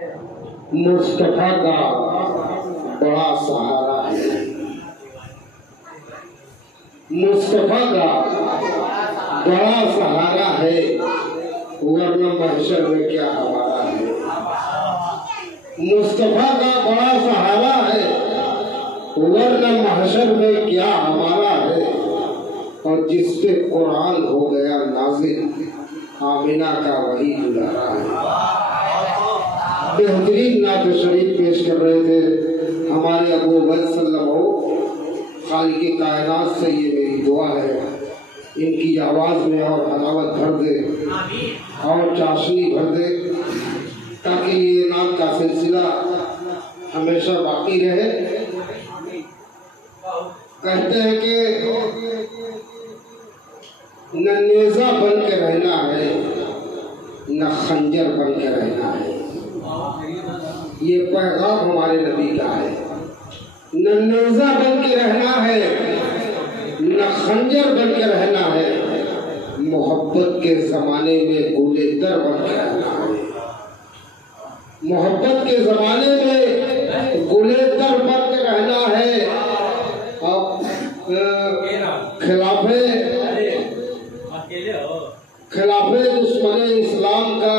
मुस्तफा का बड़ा सहारा है, मुस्तफा का बड़ा सहारा है, वरना महशर में क्या हमारा है। मुस्तफा का बड़ा सहारा है, वरना महशर में क्या हमारा है। और जिस पे कुरान हो गया नाज़िल, आमिना का वही दुलारा है। बेहतरीन नात शरीफ पेश कर रहे थे हमारे अबू वल सल्लल्लाहु खालिक़ कायनात से। ये मेरी दुआ है इनकी आवाज़ में और हलावत भर दे और चाशनी भर दे, ताकि ये नाम का सिलसिला हमेशा बाकी रहे। कहते हैं कि न नेज़ा बन के रहना है, न खंजर बन के रहना है। ये पैगाम हमारे नबी का है। न नेज़ा बन के रहना है, न खंजर बन के रहना है। मोहब्बत के ज़माने में गुलेदर बन के रहना है। मोहब्बत के ज़माने में गुलेदर बन के रहना है। अब खिलाफे दुश्मन इस्लाम का,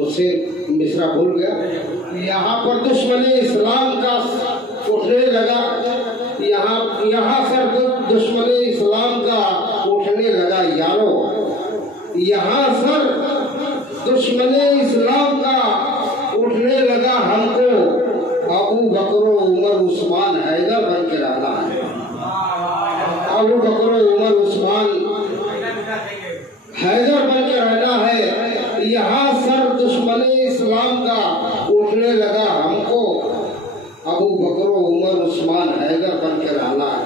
उसे मिसरा भूल गया। यहाँ पर दुश्मन इस्लाम का उठने लगा, यहाँ सर दुश्मन इस्लाम का उठने लगा यारो। यहाँ सर दुश्मन इस्लाम का उठने लगा हमको। अबू बकर उमर उस्मान हैदर बन के रहना है। अबू बकर उमर उस्मान हैदर बन के रहना है। यहाँ सर दुश्मन इस्लाम का उठने लगा हमको। अबू बकर उमर उस्मान हैदर बन के रहना है।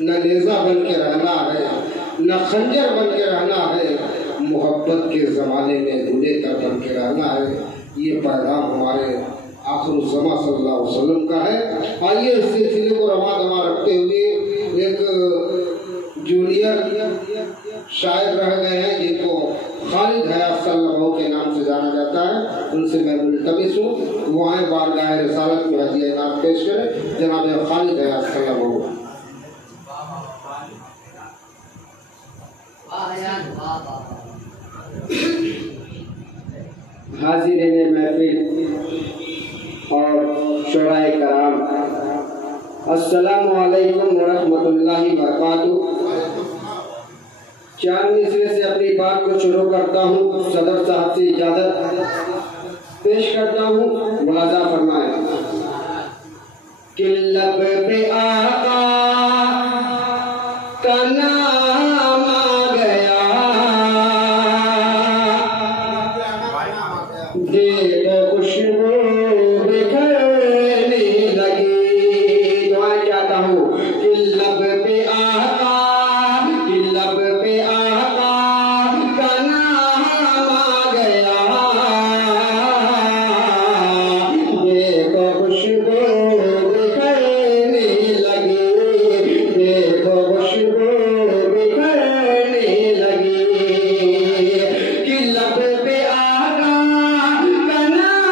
न नेज़ा बन के रहना है, न खंजर बन के रहना है। मोहब्बत के ज़माने में गुलेदर बन के रहना है। ये पैगाम हमारे आखिरुज़्ज़मा सल्लल्लाहु अलैहि वसल्लम का है। आइए इस सिलसिले को रवा दवा रखते हुए एक जूनियर शायर रह गए हैं जिनको खालिद हयात सल्लल्लाहु के नाम से जाना जाता है, उनसे मैं मुल्तमिस हूँ वो आए बारगाह रिसालत में हदिया नाम पेश करें। जनाब खालिद हयात सल्लल्लाहु। हाज़िरीन महफिल और शुराए कराम, अस्सलामु अलैकुम व रहमतुल्लाहि व बरकातुहू। चार मिसरे से अपनी बात को शुरू करता हूँ। सदर साहब से इजाज़त पेश करता हूँ, मुलाज़ा फरमाएं। कि लब पे आका का नाम आ गया, देखो खुशबू बिखरने लगी। दुआ चाहता हूँ कि लब पे आका, कि लब पे आका का नाम आ गया, देखो खुशबू बिखरने लगी, देखो खुशबू बिखरने लगी। कि लब पे आका का नाम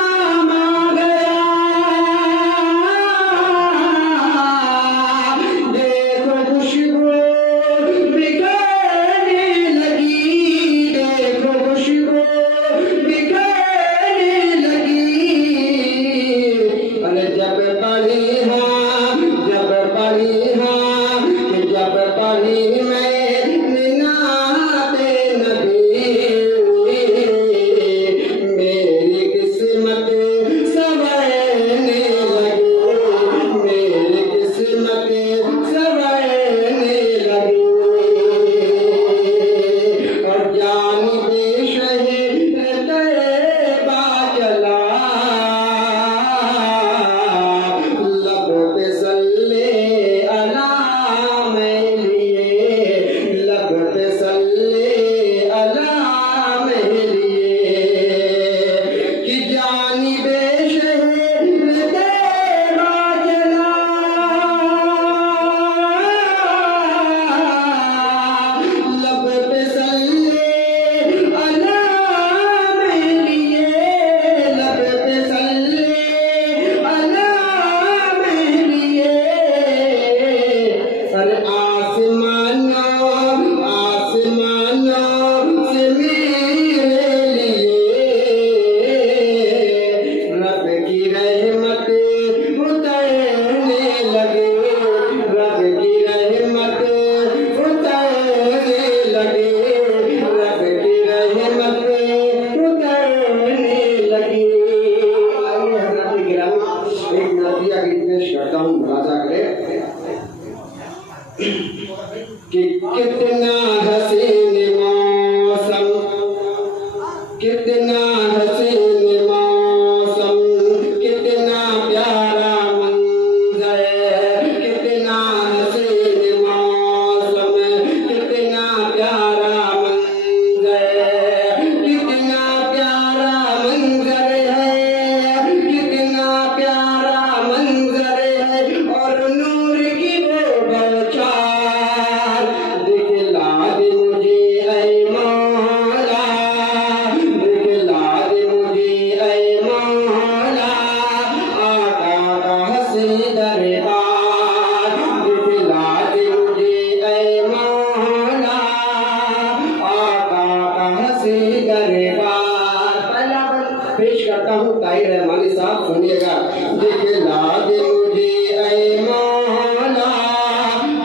पेश करता हूँ ताहिर रहमानी साहब, सुनिएगा। दिखला दे मुझे ऐ मौला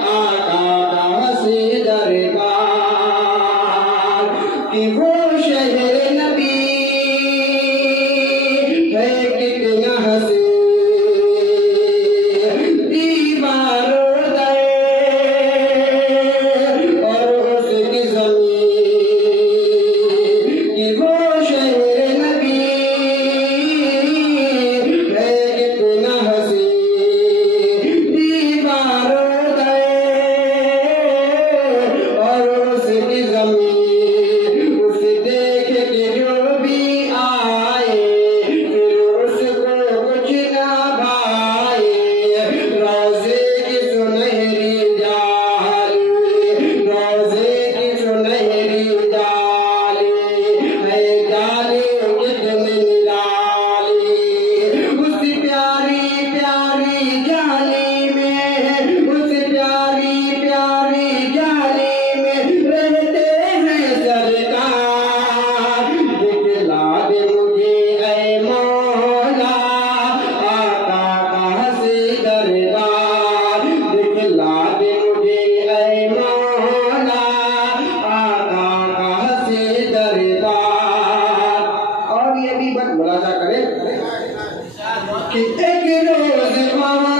आका का से दरबार कि वो शहर नबी है कितना हसी दीवारों दर और उसकी जमीन कि वो शहर नबी है कितना हसी दीवारों दर और उसकी जमीन उसे देख के जो भी आए फिर उसको कुछ ना भाए। रोज़े की सुनहरी डाली, रोज़े की सुनहरी डाली है डाली कितनी निराली। उस प्यारी प्यारी जाली में, उस प्यारी प्यारी जाली में रहते हैं सरकार। दिखला दे मुझे ऐ मौला आका का से दरबार, दिखला दे मुझे ऐ मौला आका का से दरबार। और ये भी बस मुलाजा करें कि एक रोज बाबा